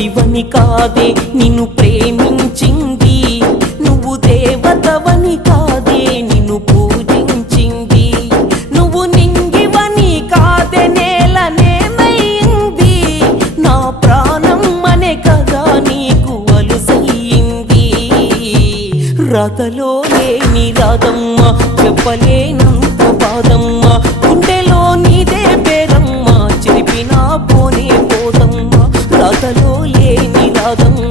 మనిషివని కాదే నిన్ను ప్రేమించింది, నువ్వు దేవతవని కాదే నిన్ను పూజించింది, నువ్వు నింగివని కాదే నేలనేమైంది, నా ప్రాణం అనే కదా నీకు అలుసయ్యింది. రాతలో లేని రాదమ్మ, చెప్పలేనంత బాధమ్మ, గుండెలో నీదే పేరమ్మ, చెరిపినా పోనే పోదమ్మ. రాతలో లేని రాదమ్మ,